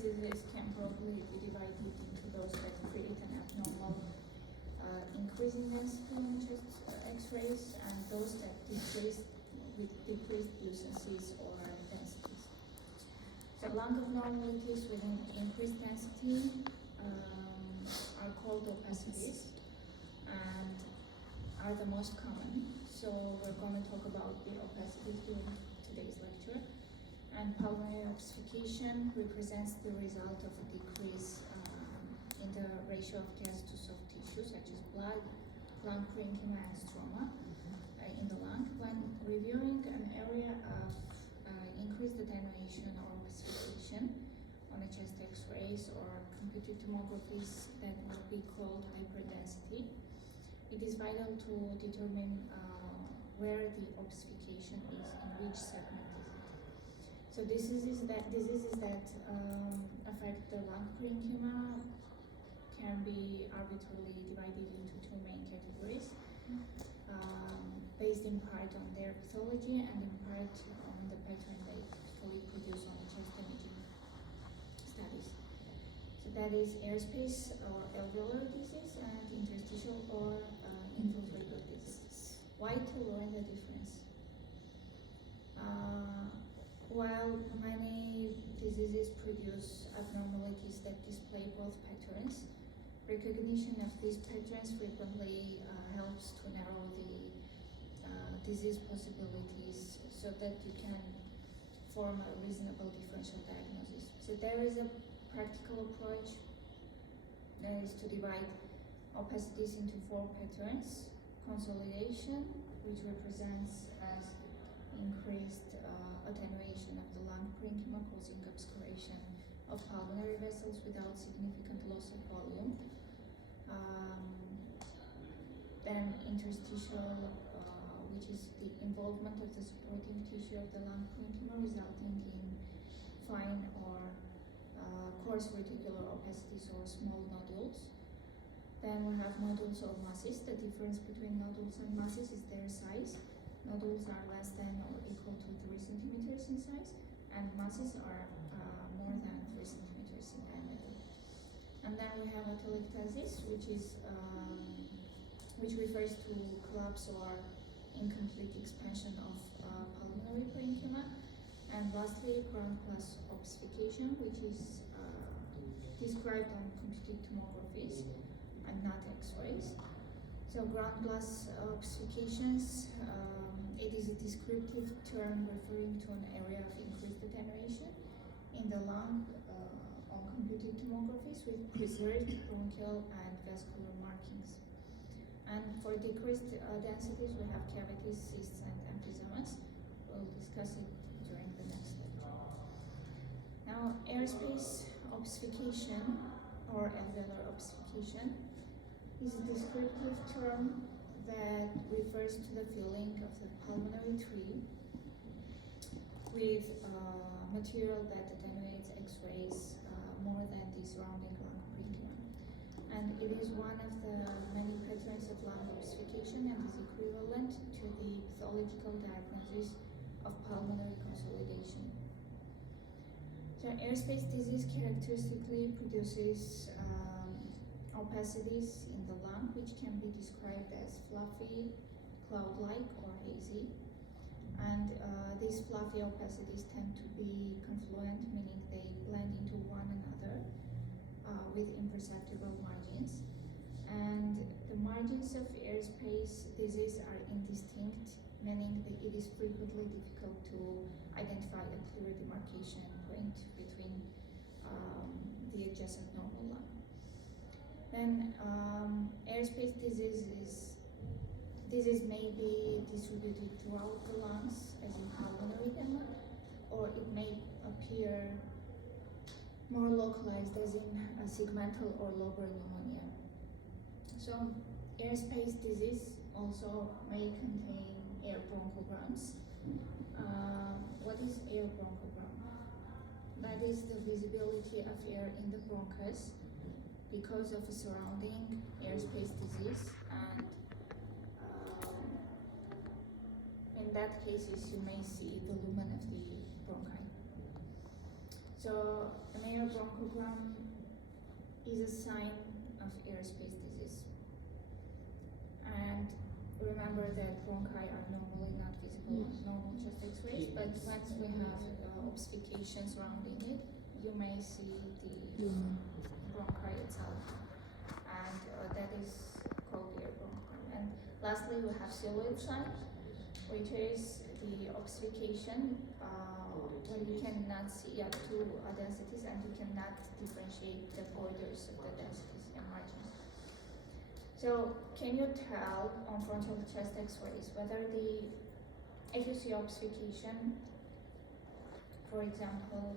diseases can probably be divided into those that create an abnormal increasing density in chest X-rays and those that decrease with decreased lucencies or densities. So lung abnormalities with increased density are called opacities and are the most common. So we're going to talk about the opacities during today's lecture. And pulmonary opacification represents the result of a decrease in the ratio of gas to soft tissue such as blood, lung parenchyma, and stroma in the lung. When reviewing an area of increased attenuation or opacification on a chest X-rays or computed tomographies that will be called hyperdensity, it is vital to determine where the opacification is, in which segment is it. So diseases that affect the lung parenchyma can be arbitrarily divided into two main categories, based in part on their pathology and in part on the pattern they typically produce on chest imaging studies. So that is airspace or alveolar disease and interstitial or infiltrable disease. Why to learn the difference? While many diseases produce abnormalities that display both patterns, recognition of these patterns frequently helps to narrow the disease possibilities so that you can form a reasonable differential diagnosis. So there is a practical approach that is to divide opacities into four patterns. Consolidation, which represents as increased attenuation of the lung parenchyma causing obscuration of pulmonary vessels without significant loss of volume. Then interstitial, which is the involvement of the supporting tissue of the lung parenchyma resulting in fine or coarse reticular opacities or small nodules. Then we have nodules or masses. The difference between nodules and masses is their size. Nodules are less than or equal to 3 centimeters in size, and masses are more than 3 centimeters in diameter. And then we have atelectasis, which refers to collapse or incomplete expansion of pulmonary parenchyma. And lastly, ground glass opacification, which is described on computed tomographies and not X-rays. So ground glass opacifications, it is a descriptive term referring to an area of increased attenuation in the lung on computed tomographies with preserved bronchial and vascular markings. And for decreased densities, we have cavities, cysts, and emphysemas. We'll discuss it during the next lecture. Now, airspace opacification or alveolar opacification is a descriptive term that refers to the filling of the pulmonary tree with material that attenuates X-rays more than the surrounding lung parenchyma. And it is one of the many patterns of lung opacification and is equivalent to the pathological diagnosis of pulmonary consolidation. So airspace disease characteristically produces opacities in the lung, which can be described as fluffy, cloud-like, or hazy. And these fluffy opacities tend to be confluent, meaning they blend into one another with imperceptible margins. And the margins of airspace disease are indistinct, meaning that it is frequently difficult to identify a clear demarcation point between the adjacent normal lung. Then airspace disease may be distributed throughout the lungs, as in pulmonary edema, or it may appear more localized, as in a segmental or lobar pneumonia. So airspace disease also may contain air bronchograms. What is air bronchogram? That is the visibility of air in the bronchus because of a surrounding airspace disease, and in that cases you may see the lumen of the bronchi. So an air bronchogram is a sign of airspace disease. And remember that bronchi are normally not visible on normal chest x-rays, but once we have obfuscation surrounding it, you may see the bronchi itself, and that is called the air bronchogram. And lastly, we have silhouette sign, which is the obfuscation when you cannot see two densities and you cannot differentiate the borders of the densities and margins. So can you tell on frontal chest x-rays whether if you see obfuscation, for example,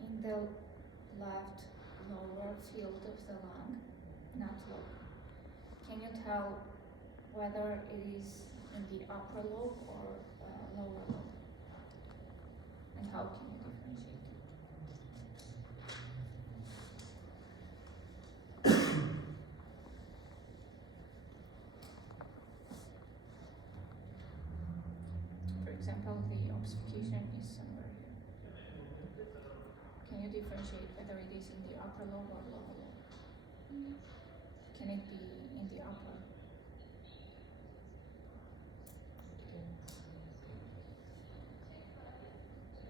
in the left lower field of the lung, not lobe, can you tell whether it is in the upper lobe or lower lobe? And how can you differentiate? For example, the obfuscation is somewhere here. Can you differentiate whether it is in the upper lobe or lower lobe? Can it be in the upper?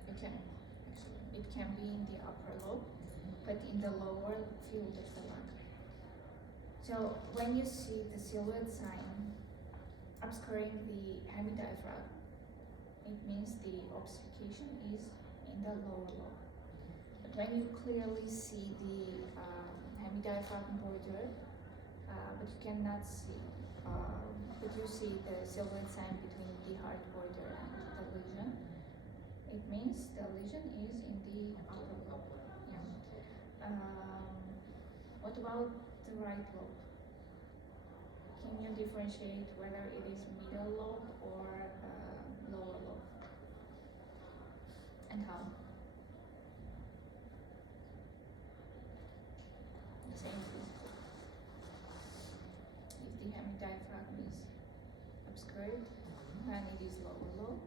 It can, actually. It can be in the upper lobe, but in the lower field of the lung. So when you see the silhouette sign obscuring the hemidiaphragm, it means the obfuscation is in the lower lobe. But when you clearly see the hemidiaphragm border, but you cannot see, but you see the silhouette sign between the heart border and the lesion, it means the lesion is in the upper lobe. Yeah. What about the right lobe? Can you differentiate whether it is middle lobe or lower lobe? And how? The same principle. If the hemidiaphragm is obscured, then it is lower lobe.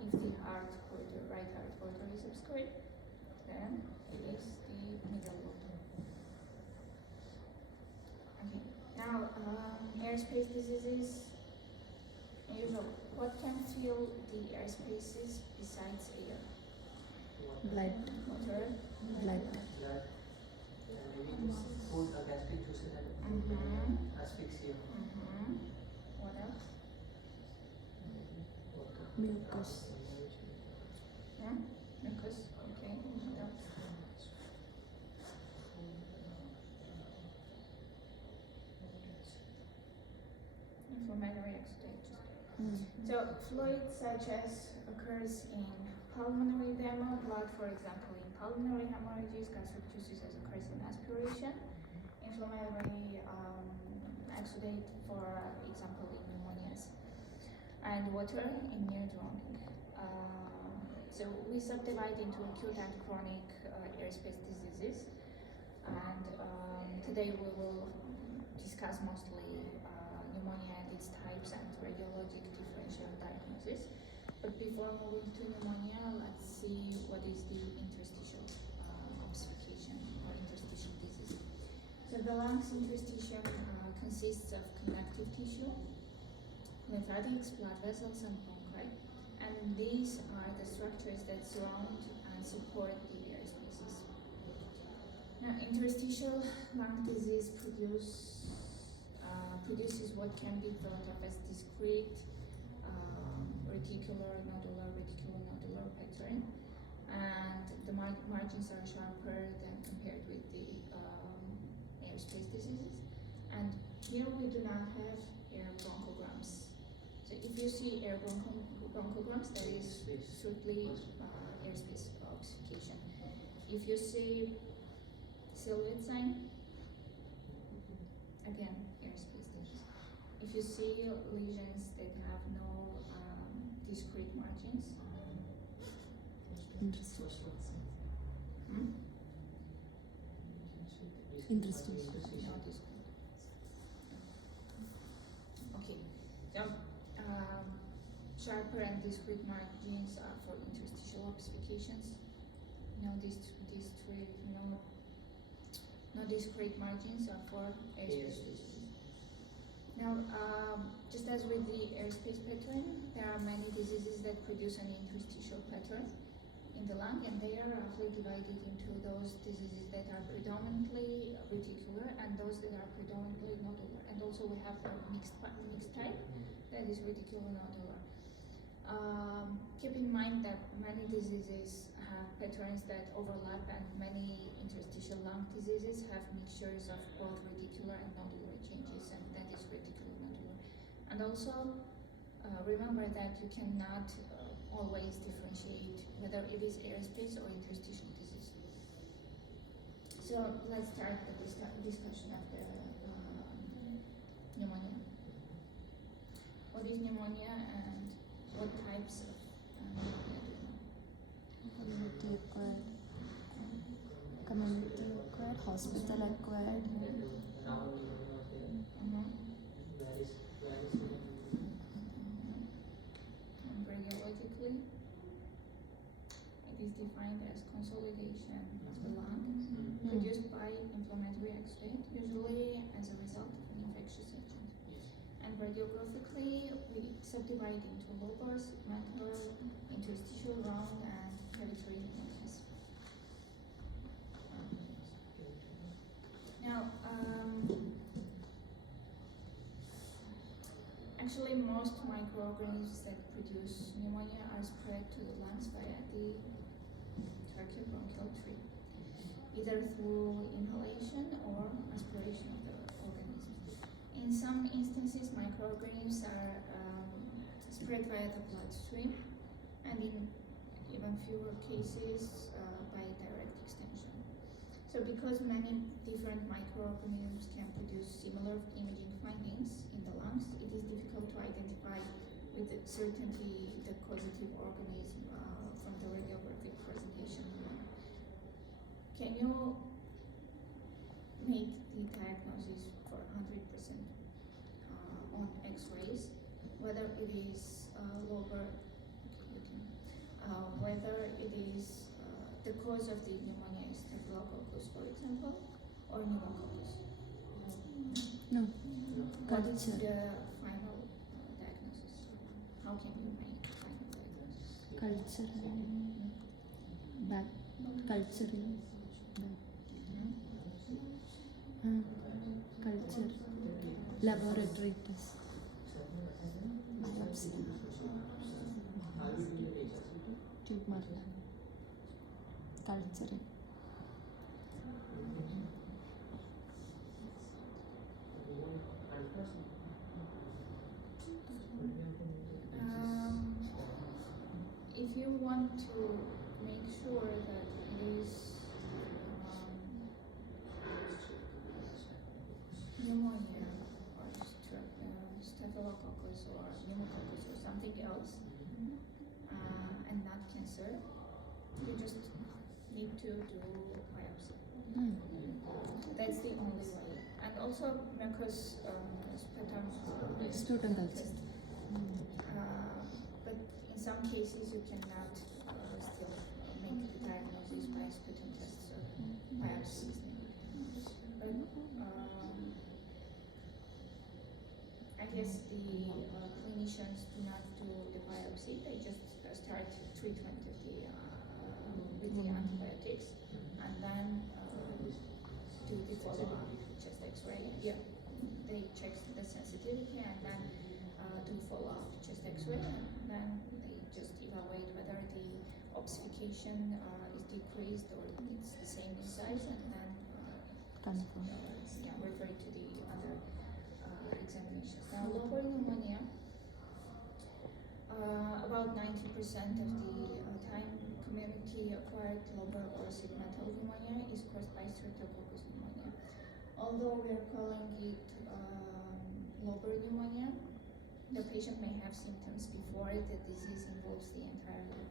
If the heart border, right heart border is obscured, then it is the middle lobe. Okay. Now, airspace diseases. Usual. What can fill the airspaces besides air? Blood. Water. Blood. Maybe food, gastric juices, asphyxia. What else? Mucus. Mucus. Okay. What else? Inflammatory exudates. So fluid such as occurs in pulmonary edema, blood, for example, in pulmonary hemorrhages, gastric juices as occurs in aspiration, inflammatory exudate, for example, in pneumonias, and water in near drowning. So we subdivide into acute and chronic airspace diseases, and today we will discuss mostly pneumonia and its types and radiologic differential diagnosis. But before moving to pneumonia, let's see what is the interstitial obfuscation or interstitial disease. So the lungs interstitium consists of connective tissue, lymphatics, blood vessels, and bronchi. And these are the structures that surround and support the airspaces. Now, interstitial lung disease produces what can be thought of as discrete reticular-nodular pattern, and the margins are sharper than compared with the airspace diseases. And here we do not have air bronchograms. So if you see air bronchograms, that is strictly airspace obfuscation. If you see silhouette sign, again, airspace disease. If you see lesions that have no discrete margins, Interstitial. Interstitial. no discrete. Okay. So sharper and discrete margins are for interstitial ossifications. No discrete, no discrete margins are for airspace diseases. Now, just as with the airspace pattern, there are many diseases that produce an interstitial pattern in the lung, and they are roughly divided into those diseases that are predominantly reticular and those that are predominantly nodular. And also we have a mixed type that is reticulonodular. Keep in mind that many diseases have patterns that overlap, and many interstitial lung diseases have mixtures of both reticular and nodular changes, and that is reticulonodular. And also remember that you cannot always differentiate whether it is airspace or interstitial disease. So let's start the discussion of the pneumonia. What is pneumonia and what types of pneumonia do you know? Community acquired, hospital acquired. And radiologically, it is defined as consolidation of the lung produced by inflammatory exudate, usually as a result of an infectious agent. And radiographically, we subdivide into lobar, segmental, interstitial, round, and cavitary pneumonias. Now, actually, most microorganisms that produce pneumonia are spread to the lungs via the tracheobronchial tree, either through inhalation or aspiration of the organism. In some instances, microorganisms are spread via the bloodstream, and in even fewer cases by direct extension. So because many different microorganisms can produce similar imaging findings in the lungs, it is difficult to identify with certainty the causative organism from the radiographic presentation alone. Can you make the diagnosis for 100% on X-rays, whether it is lobar, whether it is the cause of the pneumonia is staphylococcus, for example, or pneumococcus? No. What is Culture. the final diagnosis? How can you make final diagnosis? Culture. Back. Cultural. Culture. Laboratory test. Biopsy. Tumor. Culture. If you want to make sure that it is pneumonia or staphylococcus or pneumococcus or something else, and not cancer, you just need to do biopsy. That's the only way. And also mucous Sputum culture. test. But in some cases you cannot still make the diagnosis by sputum tests or biopsies. But I guess the clinicians do not do the biopsy, they just start treatment with the antibiotics, and then do the follow-up chest X-ray. Yeah, they check the sensitivity and then do follow-up chest X-ray, and then they just evaluate whether the ossification is decreased or it's the same in size, and then refer to the other examinations. Now, lobar pneumonia, about 90% of the time, community-acquired lobar or segmental pneumonia is caused by streptococcus pneumonia. Although we are calling it lobar pneumonia, the patient may have symptoms before the disease involves the entire lung.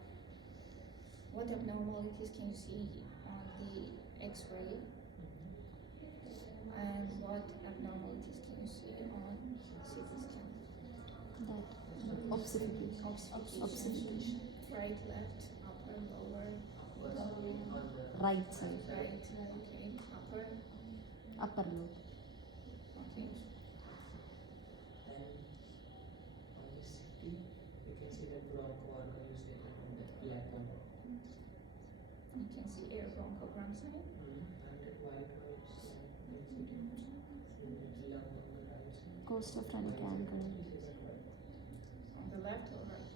What abnormalities can you see on the X-ray? And what abnormalities can you see on CT scan? That obsification. Obsification. Right, left, upper, lower, Right side. right, okay, upper, Upper lobe. okay. Then on the CT, you can see that bronchoalveolar is taken from the black one. You can see air bronchogram sign. And that white one is lung on the right side. Costophrenic angle. On the left or right?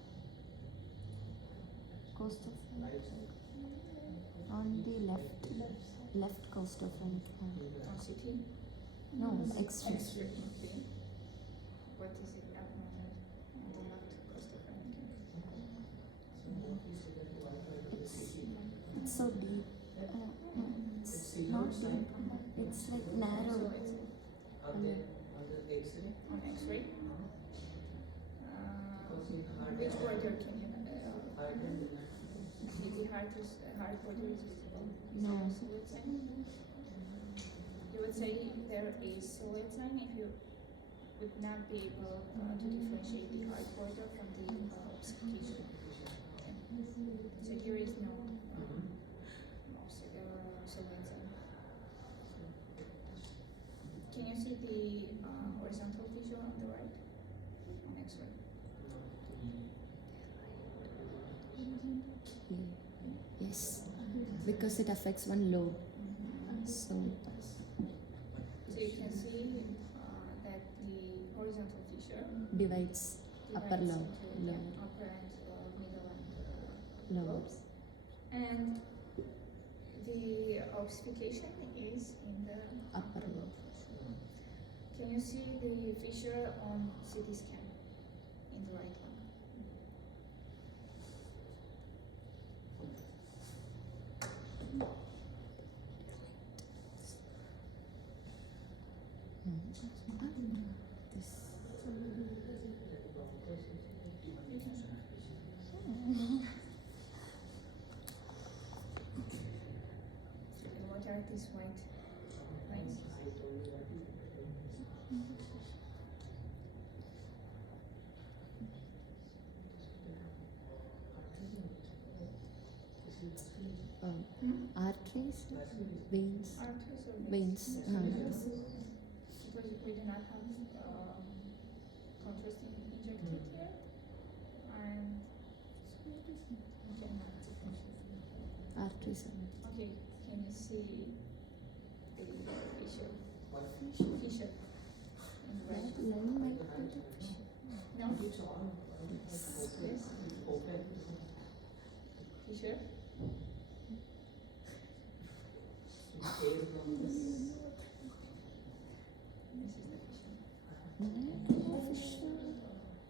Costophrenic. On the left costophrenic angle. On CT? No, X-ray. X-ray, okay. What is it abnormal on the left costophrenic? It's so deep. No, it's not deep. It's like So narrow. it's On the X-ray, on X-ray. because in heart, Which border can you heart and the lung. see? The heart border is visible. Is No. there a solid sign? You would say there is solid sign if you would not be able to differentiate the heart border from the obfuscation. So here is no solid sign. Can you see the horizontal fissure on the right on X-ray? Yes, because it affects one lobe. So it does. So you can see that the horizontal fissure Divides upper divides lobe, into lower upper and middle and lobes. and the obfuscation is in the Upper lobe. Can you see the fissure on CT scan in the right lung? This. And what are these white lines? Arteries, veins, Arteries or veins. Because we do not have contrasting injected here, and we cannot differentiate. Arteries. Okay, can you see the fissure? Fissure in the right? Lung might be the fissure. No? Yes. Yes? Fissure? This is the fissure. Fissure.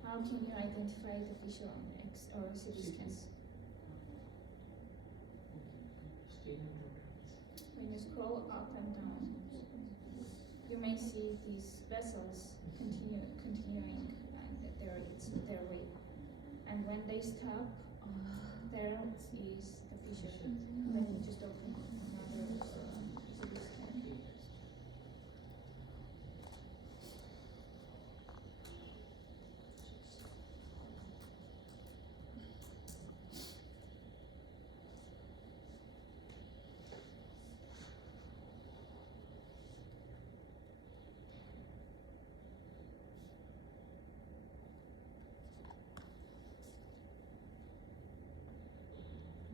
How can you identify the fissure on X or CT scans? When you scroll up and down, you may see these vessels continuing, and it's their way. And when they stop, there is the fissure. Let me just open another CT scan.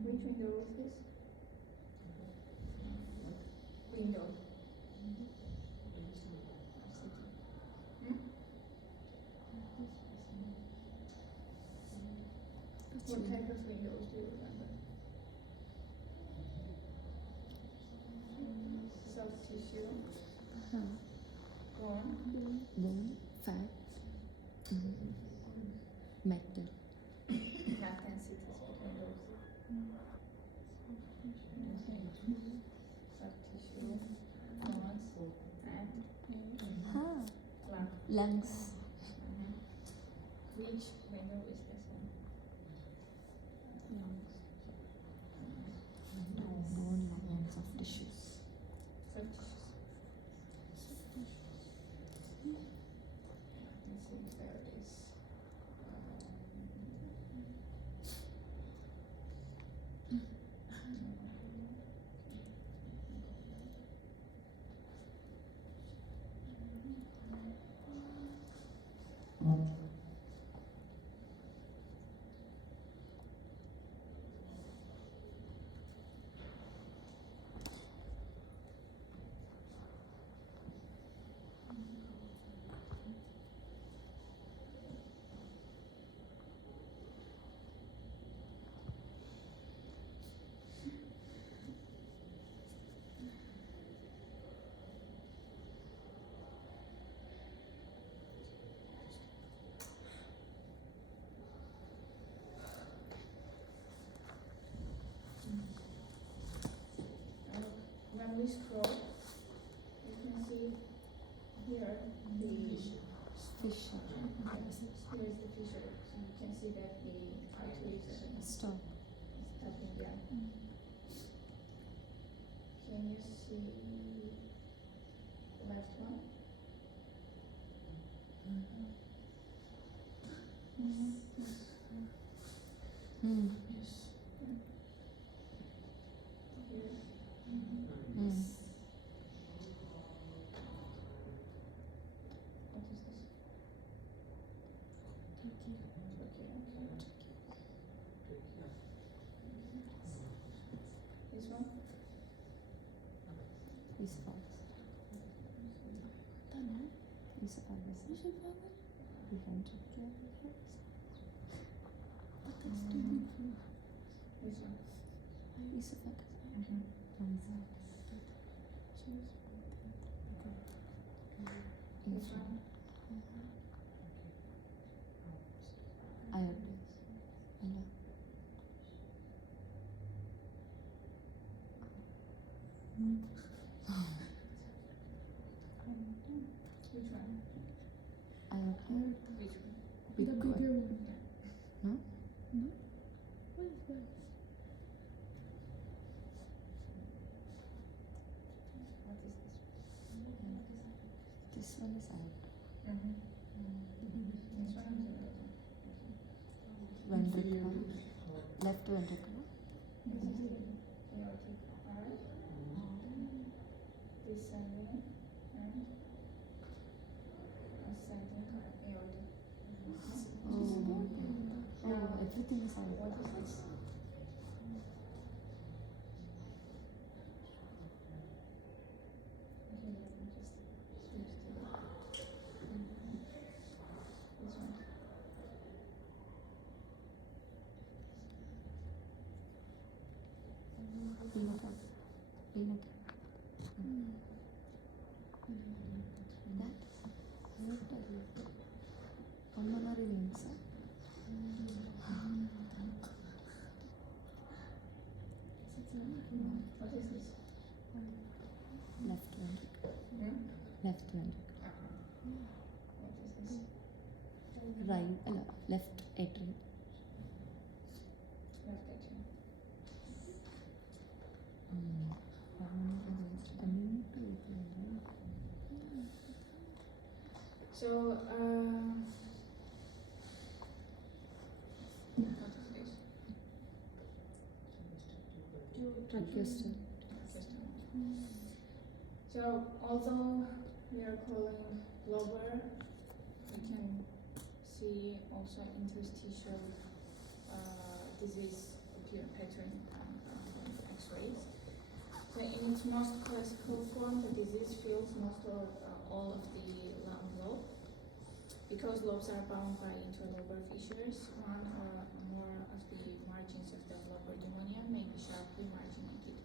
Which window is this? Window. Hmm? What type of windows do you remember? Soft tissue, bone, Bone, fat, metal. not densities between those. Soft tissue, bones, and lung. Lungs. Which window is this one? Bone, lung, soft tissues. Soft tissues. Let's see if there it is. scroll, you can see here the Fish. here is the fissure. So you can see that the artery is Stop. stopping there. Can you see left one? Mm. Yes. Here. Mm. What is this? This one? Esophagus. Esophagus. Behind This one? esophagus. This one? Aorta. Hello. Which one? Aorta. Which one? Big one. No? What is this? This one is aorta. This one? Ventricle. Left ventricle. This is the aortic arch. Descending and ascending aorta. Oh, everything is aorta. What is this? Okay, let me just switch to this one. Peanut. Peanut. That's aorta. Pulmonary veins. What is this? Left ventricle. Hmm? Left ventricle. What is this? Right. Left atrium. Left atrium. Pulmonary veins. Community atrium. So, what is this? Tracheostomy. So, although we are calling lobar, we can see also interstitial disease appear pattern on X-rays. So, in its most classical form, the disease fills most or all of the lung lobe. Because lobes are bound by interlobar fissures, one or more of the margins of the lobar pneumonia may be sharply marginated.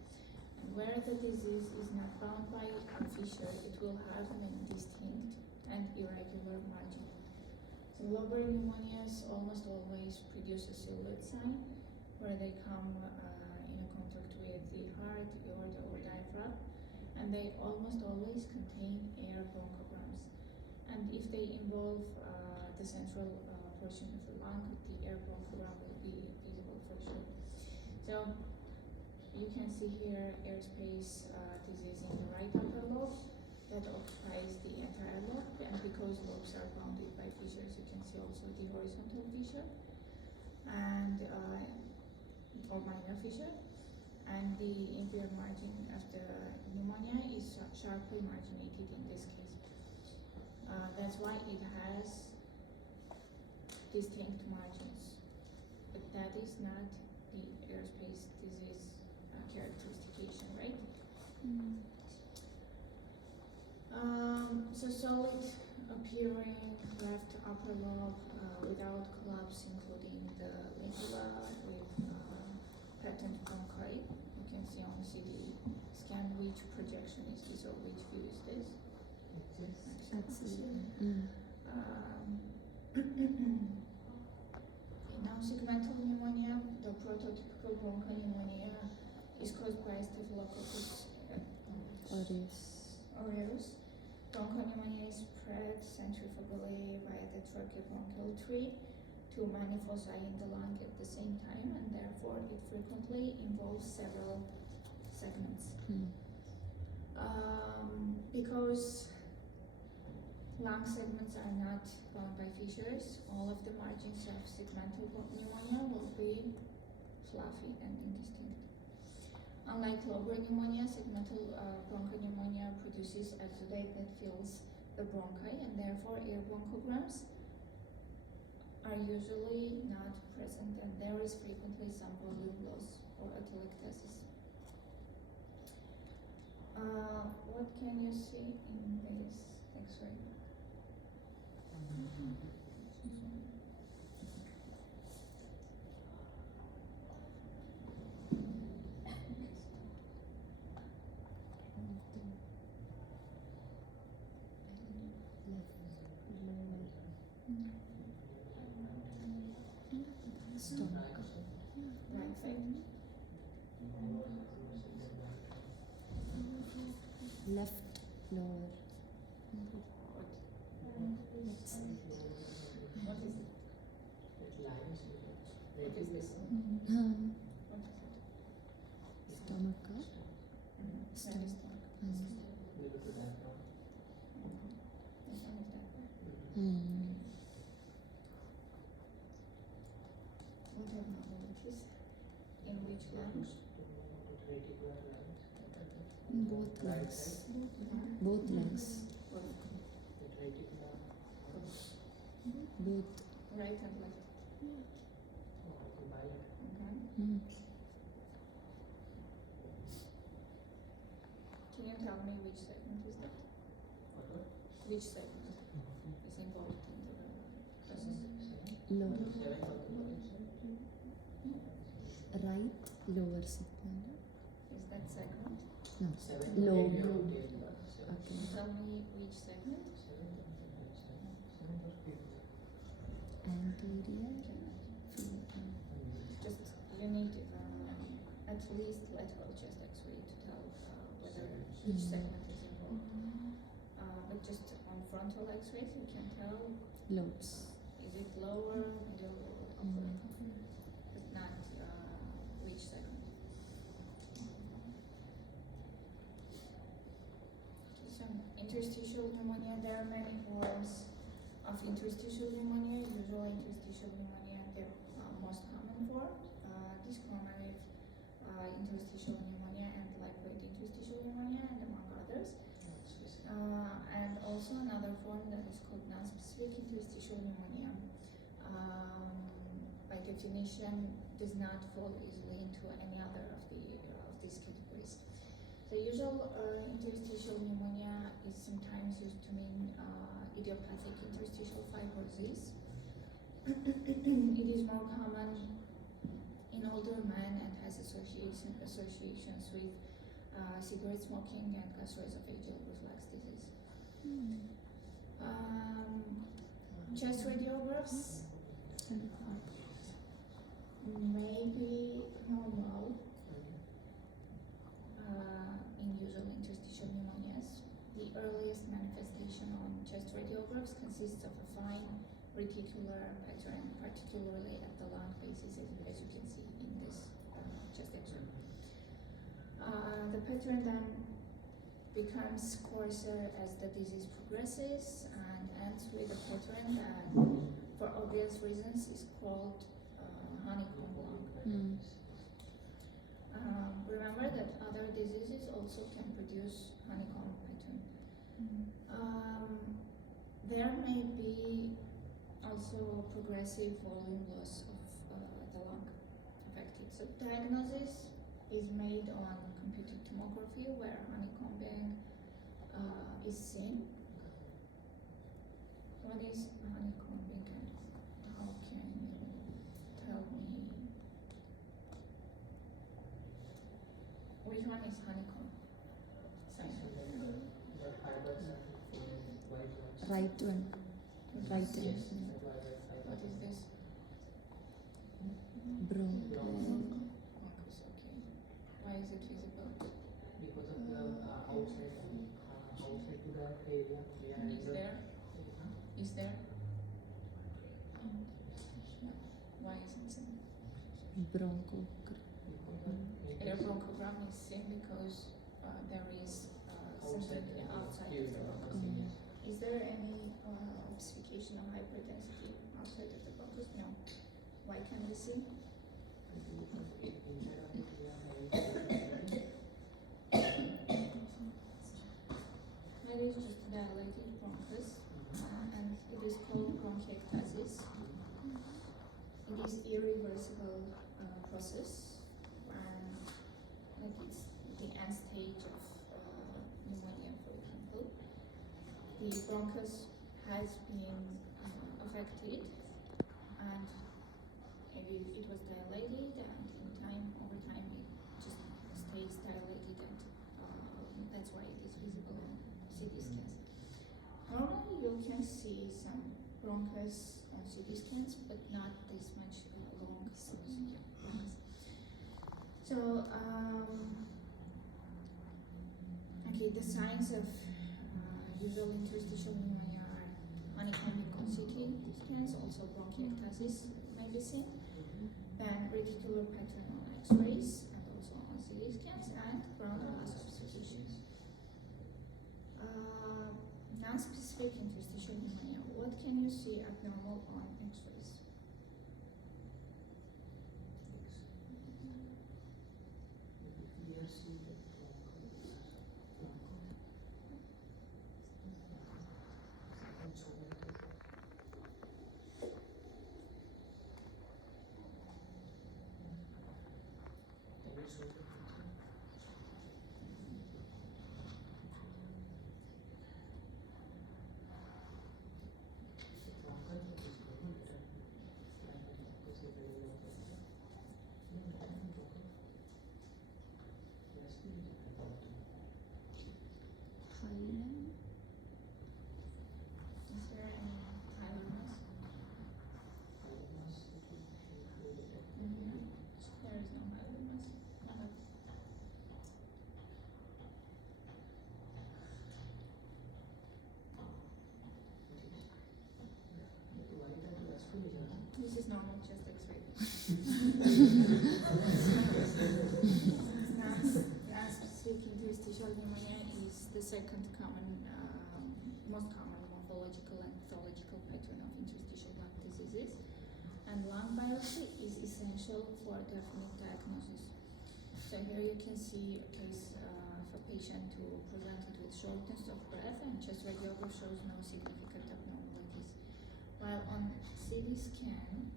And where the disease is not bound by a fissure, it will have an distinct and irregular margin. So lobar pneumonias almost always produce a silhouette sign, where they come in a contact with the heart, aorta, or diaphragm, and they almost always contain air bronchograms. And if they involve the central portion of the lung, the air bronchogram will be visible for sure. So you can see here airspace disease in the right upper lobe that occupies the entire lobe, and because lobes are bounded by fissures, you can see also the horizontal fissure and or minor fissure, and the inferior margin of the pneumonia is sharply marginated in this case. That's why it has distinct margins, but that is not the airspace disease characteristication, right? So solid appearing left upper lobe without collapse, including the lingula with patent bronchi. You can see on CT scan which projection is this or which view is this. Absolutely. Now segmental pneumonia, the prototypical bronchopneumonia, is caused by Staphylococcus aureus. aureus. Bronchopneumonia is spread centrifugally via the tracheobronchial tree to many foci in the lung at the same time, and therefore it frequently involves several segments. Because lung segments are not bound by fissures, all of the margins of segmental pneumonia will be fluffy and indistinct. Unlike low-grade pneumonia, segmental bronchopneumonia produces exudate that fills the bronchi, and therefore air bronchograms are usually not present, and there is frequently some volume loss or atelectasis. What can you see in this X-ray? Stomach. Right side. Left lower. Let's see. What is it? It lines. Like is this? What is it? Stomach. That is stomach. We look at that now. This one is that. What abnormalities? In which lungs? Reticular lines. Both legs. Both legs. Both. The reticular. Both. Right and left. By Okay. Can you tell me which segment is that? Which segment is involved in the process? Lower. 7 Right lower segment. Is that segment? No. 7 Low. Okay. Tell me which segment? Anterior. Just you need at least lateral chest X-ray to tell whether which segment is involved. But just on frontal X-rays you can tell. Lobes. Is it lower, middle, or upper? But not which segment. Some interstitial pneumonia. There are many forms of interstitial pneumonia. Usual interstitial pneumonia, the most common form. Discommotive interstitial pneumonia and liquid interstitial pneumonia, and among others. And also another form that is called non-specific interstitial pneumonia. By definition, does not fall easily into any other of these categories. The usual interstitial pneumonia is sometimes used to mean idiopathic interstitial fibrosis. It is more common in older men and has associations with cigarette smoking and gastroesophageal reflux disease. Chest radiographs may be normal in usual interstitial pneumonias. The earliest manifestation on chest radiographs consists of a fine reticular pattern, particularly at the lung bases, as you can see in this chest X-ray. The pattern then becomes coarser as the disease progresses and ends with a pattern that, for obvious reasons, is called honeycomb lung. Remember that other diseases also can produce honeycomb pattern. There may be also progressive volume loss of the lung affected. So diagnosis is made on computed tomography where honeycombing is seen. What is honeycombing and how can you tell me which one is honeycomb? The fibers are white ones. Right one. Right Yes, hand. the violet What fiber. is this? Bronch. Bronchus, okay. Why is it visible? Because of the outside Broncho. Air bronchogram is seen because there is something outside of the bronchus. Is there any obfuscation or hyperintensity outside of the bronchus? No. Why can't we see? That is just dilated bronchus, and it is called bronchiectasis. It is irreversible process, and like it's the end stage of pneumonia, for example. The bronchus has been affected, and it was dilated, and over time, it just stays dilated, and that's why it is visible on CT scans. Normally, you can see some bronchus on CT scans, but not this much long. So, okay, the signs of usual interstitial pneumonia are honeycombing on CT scans, also bronchiectasis may be seen, then reticular pattern on X-rays, and also on CT scans, and ground glass obfuscations. Non-specific interstitial pneumonia. What can you see abnormal on X-rays? Highland. Is there any hyaluronic? There is no hyaluronic. This is normal chest X-ray. Non-specific interstitial pneumonia is the second common, most common morphological and pathological pattern of interstitial lung diseases, and lung biopsy is essential for definite diagnosis. So here you can see a case of a patient who presented with shortness of breath, and chest radiograph shows no significant abnormalities. While on CT scan,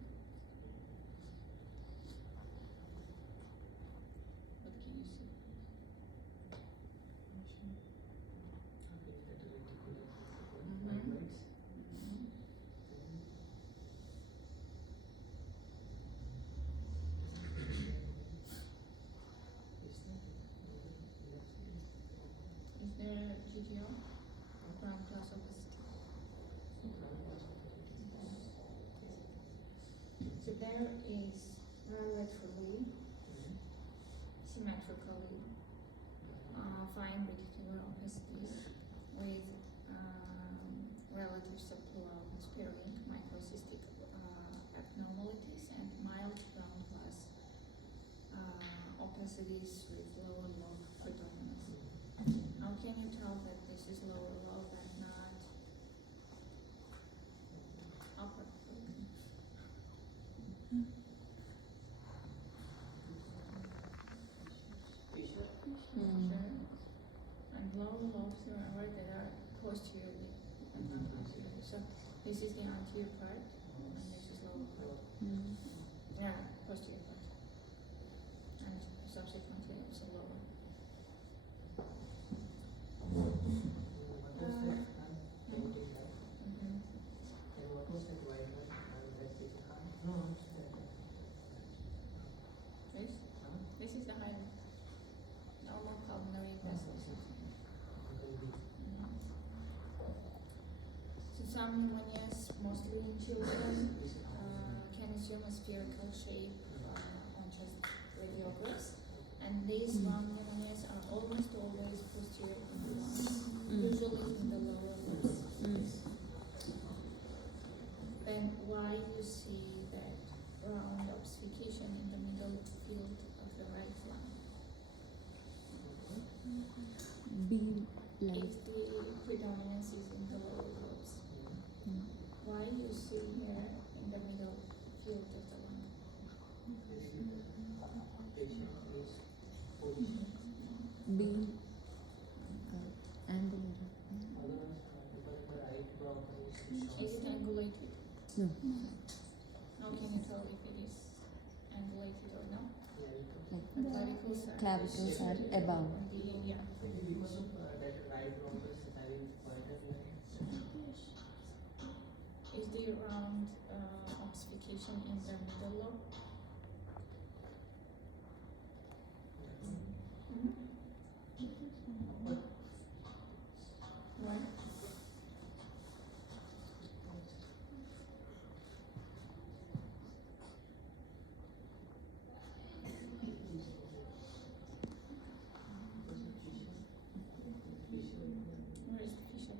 what can you see? Is there GGO? Ground glass opacity. So there is bilaterally, symmetrically, fine reticular opacities with relative subpleural sparing microcystic abnormalities and mild ground glass opacities with lower lobe predominance. How can you tell that this is lower lobe and not upper lobe? Sure. And lower lobes, remember, they are posteriorly and not anteriorly. So this is the anterior part, and this is lower part. Yeah, posterior part. And subsequently also lower. This is the high normal pulmonary opacities. So some pneumonias, mostly in children, can assume a spherical shape on chest radiographs, and these lung pneumonias are almost always posterior in the lungs, usually in the lower lobes. Then why you see that round obfuscation in the middle beam angular. Otherwise, because the right bronchi is Is it angulated? No. How can you tell if it is angulated or not? Like The clavicles are clavicles are above. yeah. Maybe because of that right bronchi is having pointer line. Is there round ossification in the middle lobe? Right. Where is the fissure? This is the ossification.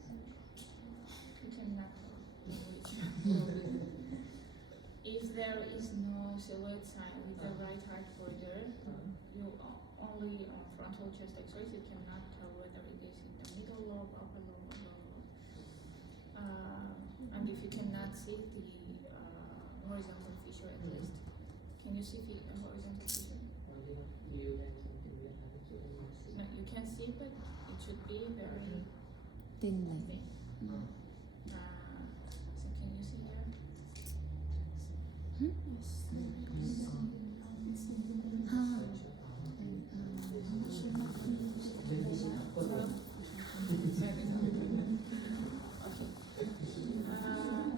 Okay. You cannot if there is no silhouette sign with the right heart border, you only on frontal chest X-rays you cannot tell whether it is in the middle lobe, upper lobe, or lower lobe. And if you cannot see the horizontal fissure at least, can you see the horizontal fissure? No, you can see, but it should be very Thin line. thin. So can you see here?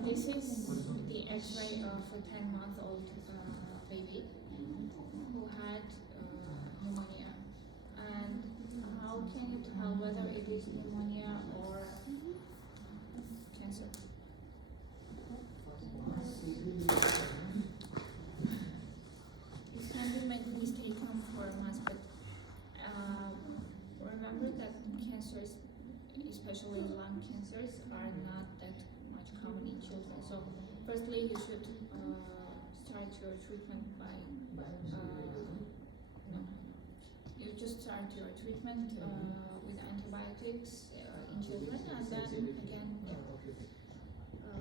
This is the X-ray of a 10-month-old baby who had pneumonia. And how can you tell whether it is pneumonia or cancer? This can be mistaken for a mass, but remember that cancers, especially lung cancers, are not that much common in children. So, firstly, you should start your treatment by you just start your treatment with antibiotics in children, and then again,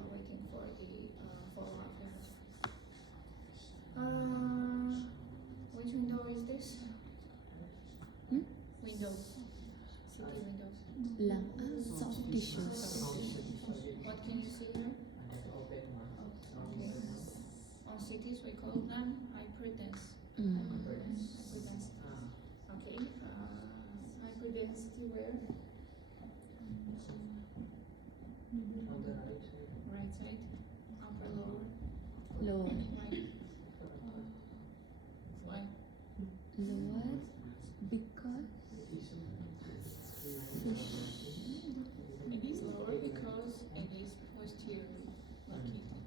waiting for the follow-up. Which window is this? Windows. CT windows. Lung soft tissues. What can you see here? Okay. On CTs we call them hyperdense. Hyperdense. Okay. Hyperdensity where? On the right side. Right side. Upper, lower. Lower. Right. Why? Lower because It is lower because it is posteriorly located.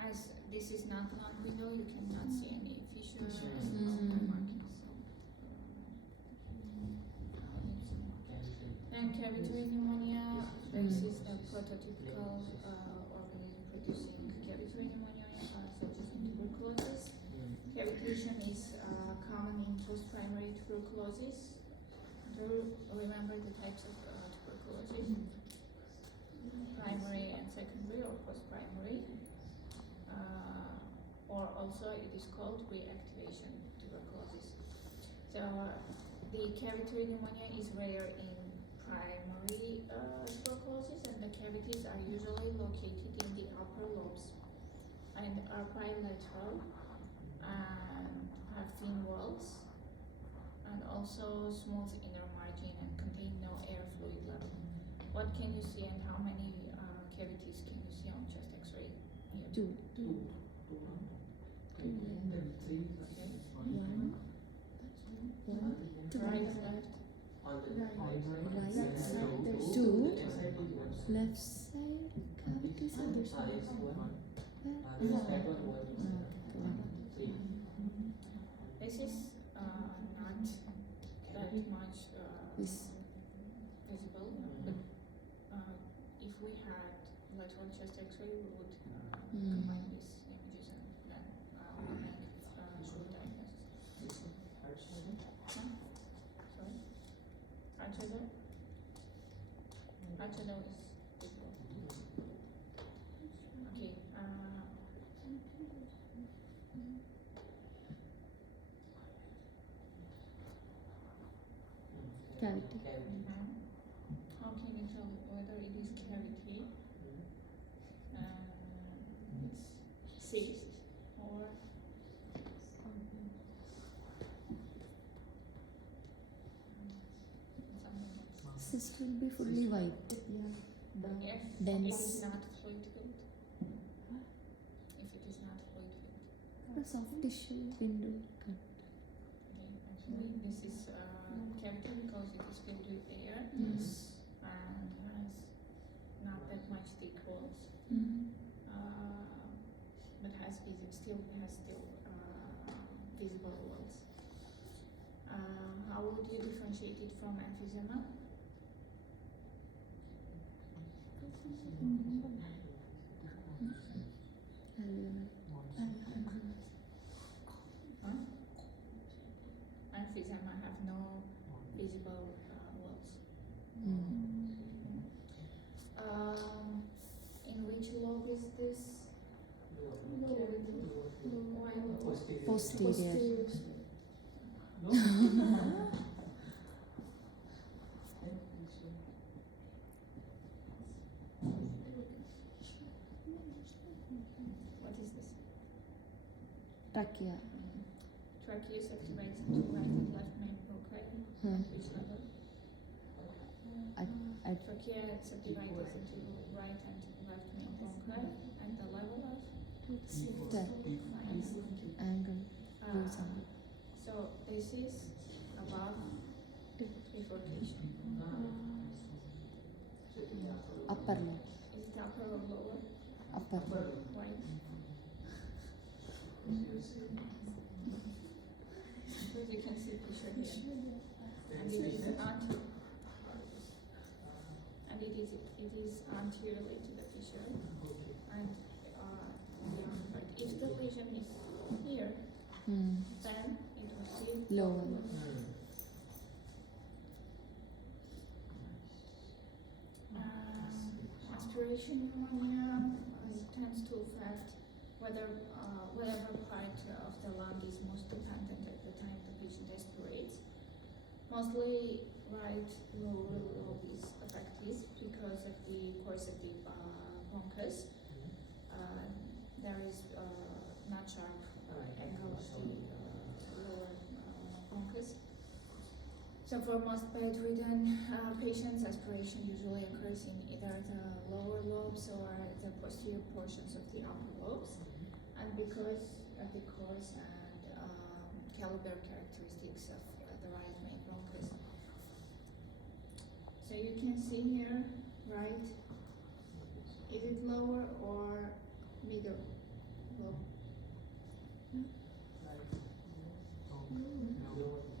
As this is not lung window, you cannot see any fissure and markings. Then cavitary pneumonia. This is the prototypical organism producing cavitary pneumonia, such as in tuberculosis. Cavitation is common in post-primary tuberculosis. Remember the types of tuberculosis: primary and secondary, or post-primary. Or also it is called reactivation tuberculosis. So the cavitary pneumonia is rare in primary tuberculosis, and the cavities are usually located in the upper lobes and are bilateral and have thin walls and also smooth inner margin and contain no air fluid level. What can you see and how many cavities can you see on chest X-ray? two. Right, left. Right side there's two. Left side cavities are there? It's one. Where? This that one three. This is not that much Yes. visible, but if we had lateral chest X-ray, we would combine these images and then we'll make true diagnosis. Heart surgery. Sorry? Arterial? Arterial is visible. Okay. Cavity. Cavity. How can you tell whether it is cavity? It's cyst or something else. Cyst will be fully white. If Dense. it is not fluid filled. If it is not fluid filled. The soft tissue window. Okay, actually this is cavity because it is filled with air Yes. and has not that much thick walls, but has still visible walls. How would you differentiate it from emphysema? Huh? Emphysema have no visible walls. In which lobe is this cavity? Why lobe? Posterior. What is this? Trachea. Trachea subdivides into right and left main bronchi. At which level? At Trachea subdivides into right and left main bronchi and the level of the angle goes on. so this is above bifurcation. Upper lobe. Is it upper or lower? Upper. Why? Because you can see fissure here. And it is anterior. And it is anteriorly to the fissure. And but if the lesion is here, then it would be Lower. Aspiration pneumonia tends to affect whatever part of the lung is most dependent at the time the patient aspirates. Mostly right lower lobe is affected because of the course of the bronchus. There is not sharp angle of the lower bronchus. So for most bedridden patients, aspiration usually occurs in either the lower lobes or the posterior portions of the upper lobes. And because of the course and caliber characteristics of the right main bronchus. So you can see here, right, is it lower or middle lobe?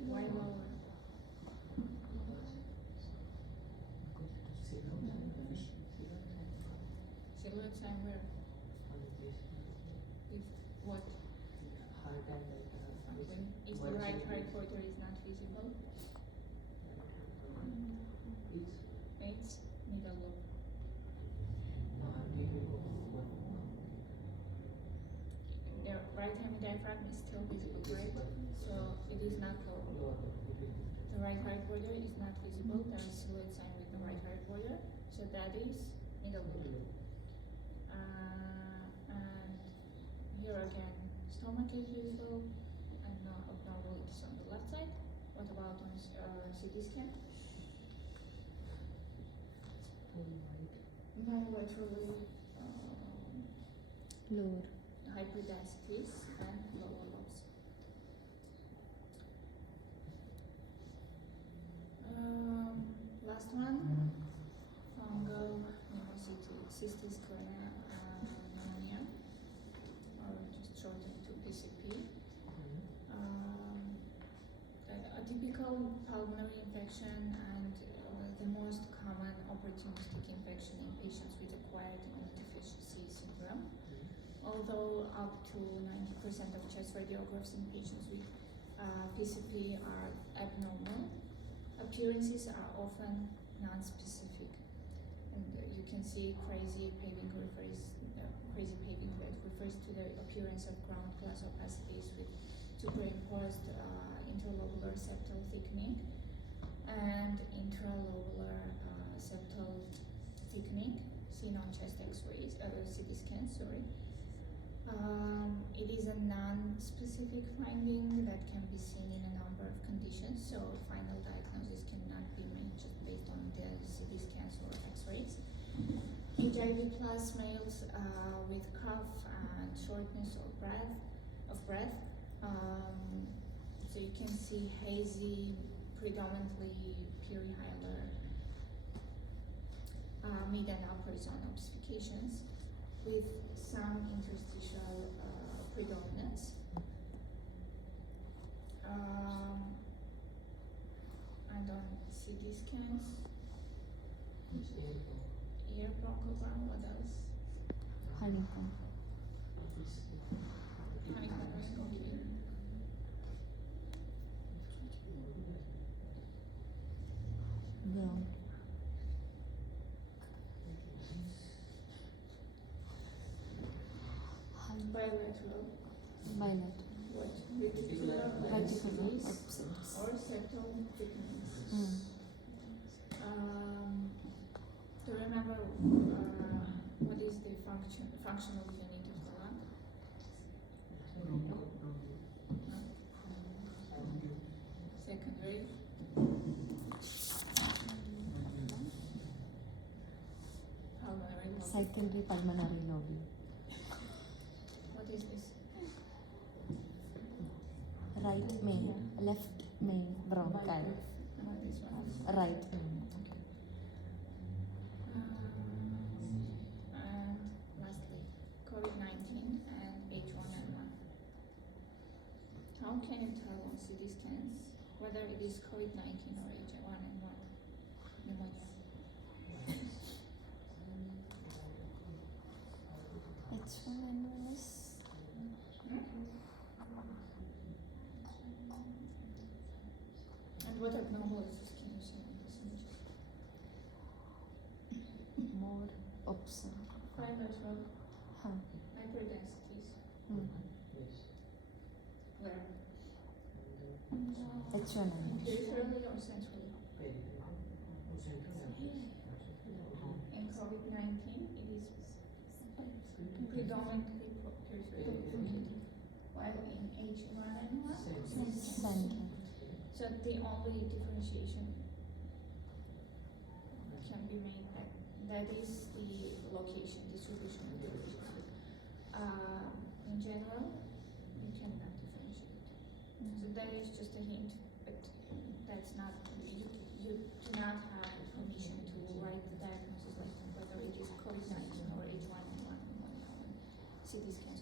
Why lower? Silhouette sign where? With what? If the right hindquarter is not visible, it's middle lobe. The right hemidiaphragm is still visible, right? So it is not lower. The right hindquarter is not visible. There is silhouette sign with the right hindquarter, so that is middle lobe. And here again, stomach is visible and abnormalities on the left side. What about on CT scan? Bilaterally Lower. hyperdensities and lower lobes. Last one, fungal pneumocystis. cystis corona pneumonia, or just shortened to PCP. A typical pulmonary infection and the most common opportunistic infection in patients with acquired immunodeficiency syndrome. Although up to 90% of chest radiographs in patients with PCP are abnormal, appearances are often non-specific. And you can see crazy paving that refers to the appearance of ground glass opacities with superimposed interlobular septal thickening and intralobular septal thickening seen on chest X-rays, CT scans. It is a non-specific finding that can be seen in a number of conditions, so final diagnosis cannot be made just based on the CT scans or X-rays. HIV plus males with cough and shortness of breath. So you can see hazy, predominantly perihilar mid and upper zone obfuscations with some interstitial predominance. And on CT scans, ear bronchogram, what else? Honeycomb. Honeycomb, okay. Brown. Bilateral. Bilateral. What? Reticular Reticular opacities opacities. or septal thickenings. Do you remember what is the functional unit of the lung? Secondary. Pulmonary. Secondary pulmonary lobule. What is this? Right main, left main bronchial. What is one? Right main. And lastly, COVID-19 and H1N1. How can you tell on CT scans whether it is COVID-19 or H1N1 pneumonia? H1N1 is And what abnormalities can you see on this image? more observed. Bilateral Huh. hyperdensities. Where? H1N1. Peripherally or centrally? In COVID-19, it is predominantly peripherally located, while in H1N1, Center. so the only differentiation can be made that is the location, distribution of the location. In general, you cannot differentiate. So that is just a hint, but that's not, you do not have permission to write the diagnosis like whether it is COVID-19 or H1N1 pneumonia on CT scan